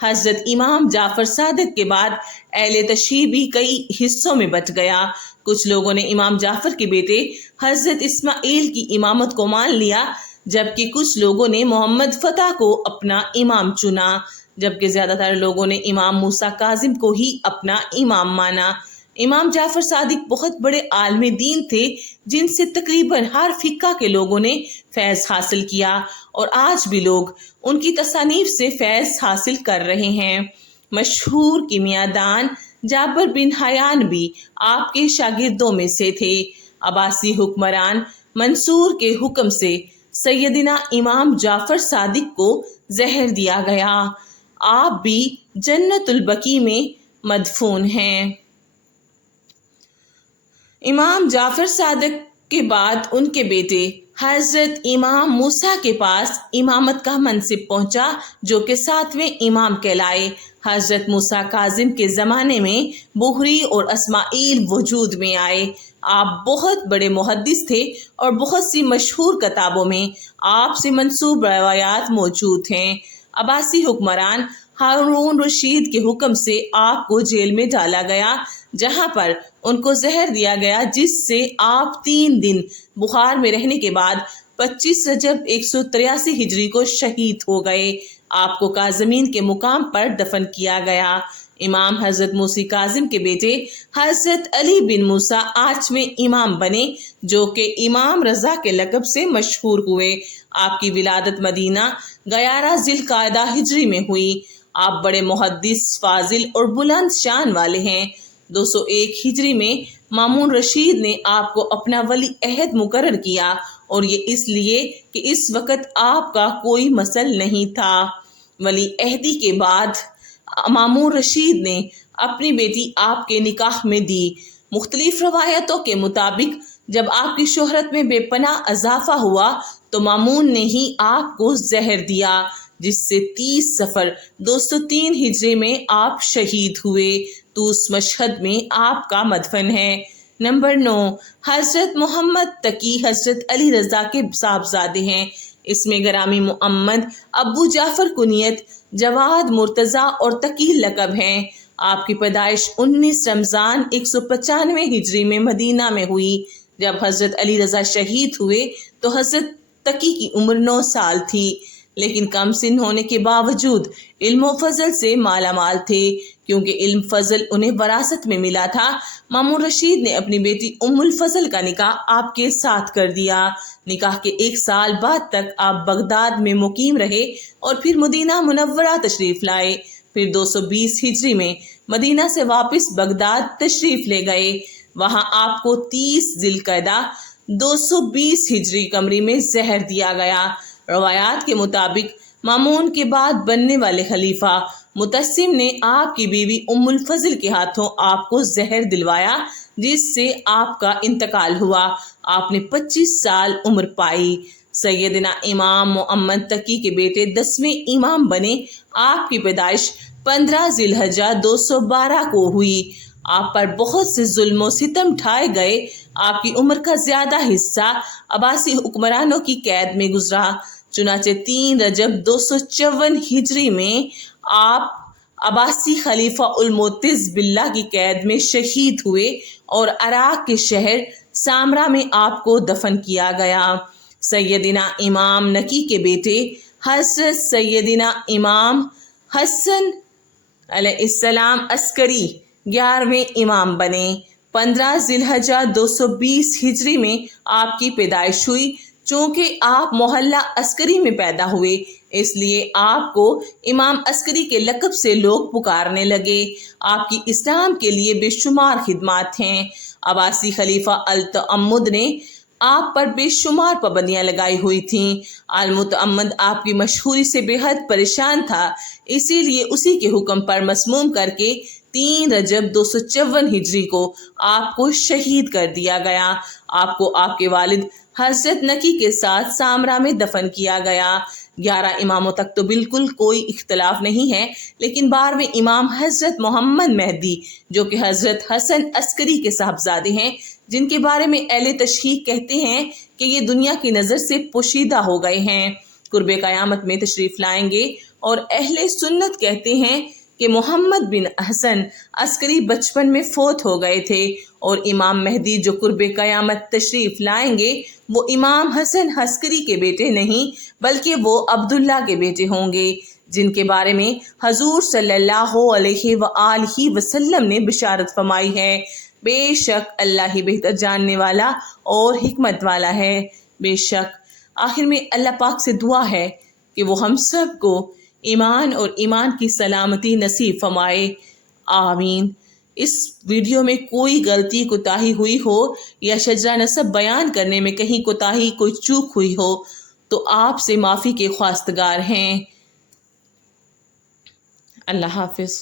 حضرت امام جعفر صادق کے بعد اہل تشیع بھی کئی حصوں میں بٹ گیا۔ کچھ لوگوں نے امام جعفر کے بیٹے حضرت اسماعیل کی امامت کو مان لیا، جبکہ کچھ لوگوں نے محمد فتح کو اپنا امام چنا، جبکہ زیادہ تر لوگوں نے امام موسیٰ کاظم کو ہی اپنا امام مانا۔ امام جعفر صادق بہت بڑے عالم دین تھے، جن سے تقریباً ہر فقہ کے لوگوں نے فیض حاصل کیا، اور آج بھی لوگ ان کی تصانیف سے فیض حاصل کر رہے ہیں۔ مشہور کیمیاء دان جابر بن حیان بھی آپ کے شاگردوں میں سے تھے۔ عباسی حکمران منصور کے حکم سے سیدنا امام جعفر صادق کو زہر دیا گیا۔ آپ بھی جنت البقیع میں مدفون ہیں۔ امام جعفر صادق کے بعد ان کے بیٹے حضرت امام موسیٰ کے پاس امامت کا منصب پہنچا، جو کہ 7ویں امام کہلائے۔ حضرت موسیٰ کاظم کے زمانے میں بخاری اور اسماعیل وجود میں آئے۔ آپ بہت بڑے محدث تھے اور بہت سی مشہور کتابوں میں آپ سے منسوب روایات موجود ہیں۔ عباسی حکمران ہارون رشید کے حکم سے آپ کو جیل میں ڈالا گیا، جہاں پر ان کو زہر دیا گیا، جس سے آپ 3 دن بخار میں رہنے کے بعد 25 رجب 183 ہجری کو شہید ہو گئے۔ آپ کو کاظمین کے مقام پر دفن کیا گیا۔ امام حضرت موسی کاظم کے بیٹے حضرت علی بن موسیٰ 8ویں امام بنے، جو کہ امام رضا کے لقب سے مشہور ہوئے۔ آپ کی ولادت مدینہ 11 ذی القعدہ ہجری میں ہوئی۔ آپ بڑے محدث، فاضل اور بلند شان والے ہیں۔ 201 ہجری میں مامون رشید نے آپ کو اپنا ولی عہد مقرر کیا، اور یہ اس لیے کہ اس وقت آپ کا کوئی مسل نہیں تھا۔ ولی عہدی کے بعد مامون رشید نے اپنی بیٹی آپ کے نکاح میں دی۔ مختلف روایتوں کے مطابق جب آپ کی شہرت میں بے پناہ اضافہ ہوا تو مامون نے ہی آپ کو زہر دیا، جس سے 30 صفر 203 ہجری میں آپ شہید ہوئے۔ توس مشہد میں آپ کا مدفن ہے۔ نمبر 9، حضرت محمد تقی حضرت علی رضا کے صاحبزادے ہیں۔ اس میں گرامی محمد ابو جعفر کنیت، جواد مرتضیٰ اور تقی لقب ہیں۔ آپ کی پیدائش 19 رمضان 195 ہجری میں مدینہ میں ہوئی۔ جب حضرت علی رضا شہید ہوئے تو حضرت تقی کی عمر 9 سال تھی، لیکن کم سن ہونے کے باوجود علم و فضل سے مالا مال تھے، کیونکہ علم فضل انہیں وراثت میں ملا تھا۔ مامون رشید نے اپنی بیٹی ام الفضل کا نکاح آپ کے ساتھ کر دیا۔ نکاح کے 1 سال بعد تک آپ بغداد میں مقیم رہے اور پھر مدینہ منورہ تشریف لائے۔ پھر 220 ہجری میں مدینہ سے واپس بغداد تشریف لے گئے۔ وہاں آپ کو 30 ذی القعدہ 220 ہجری قمری میں زہر دیا گیا۔ روایات کے مطابق مامون کے بعد بننے والے خلیفہ متسم نے آپ کی بیوی ام الفضل کے ہاتھوں آپ کو زہر دلوایا، جس سے آپ کا انتقال ہوا۔ آپ نے 25 سال عمر پائی۔ سیدنا امام محمد تقی کے بیٹے 10ویں امام بنے۔ آپ کی پیدائش 15 ذی الحجہ 212 کو ہوئی۔ آپ پر بہت سے ظلم و ستم ڈھائے گئے۔ آپ کی عمر کا زیادہ حصہ عباسی حکمرانوں کی قید میں گزرا، چنانچہ 3 رجب 254 ہجری میں آپ عباسی خلیفہ المعتز باللہ کی قید میں شہید ہوئے اور عراق کے شہر سامرا میں آپ کو دفن کیا گیا۔ سیدنا امام نقی کے بیٹے حضرت سیدنا امام حسن علیہ السلام عسکری 11ویں امام بنے۔ 15 ذی الحجہ 220 ہجری میں آپ کی پیدائش ہوئی۔ چونکہ آپ محلہ عسکری میں پیدا ہوئے، اس لیے آپ کو امام عسکری کے لقب سے لوگ پکارنے لگے۔ آپ کی اسلام کے لیے بے شمار خدمات ہیں۔ عباسی خلیفہ المتعمد نے آپ پر بے شمار پابندیاں لگائی ہوئی تھیں۔ المتعمد آپ کی مشہوری سے بے حد پریشان تھا، اسی لیے اسی کے حکم پر مسموم کر کے 3 رجب 254 ہجری کو آپ کو شہید کر دیا گیا۔ آپ کو آپ کے والد حضرت نقی کے ساتھ سامرا میں دفن کیا گیا۔ 11 اماموں تک تو بالکل کوئی اختلاف نہیں ہے، لیکن 12ویں امام حضرت محمد مہدی، جو کہ حضرت حسن عسکری کے صاحبزادے ہیں، جن کے بارے میں اہل تشیع کہتے ہیں کہ یہ دنیا کی نظر سے پوشیدہ ہو گئے ہیں، قرب قیامت میں تشریف لائیں گے اور اہل سنت کہتے ہیں کہ محمد بن حسن عسکری بچپن میں فوت ہو گئے تھے، اور امام مہدی جو قرب قیامت تشریف لائیں گے وہ امام حسن عسکری کے بیٹے نہیں بلکہ وہ عبداللہ کے بیٹے ہوں گے، جن کے بارے میں حضور صلی اللہ علیہ وآلہ وسلم نے بشارت فرمائی ہے۔ بے شک اللہ ہی بہتر جاننے والا اور حکمت والا ہے۔ بے شک آخر میں اللہ پاک سے دعا ہے کہ وہ ہم سب کو ایمان اور ایمان کی سلامتی نصیب فرمائے، آمین۔ اس ویڈیو میں کوئی غلطی کوتاہی ہوئی ہو یا شجرہ نسب بیان کرنے میں کہیں کوتاہی کوئی چوک ہوئی ہو تو آپ سے معافی کے خواستگار ہیں۔ اللہ حافظ۔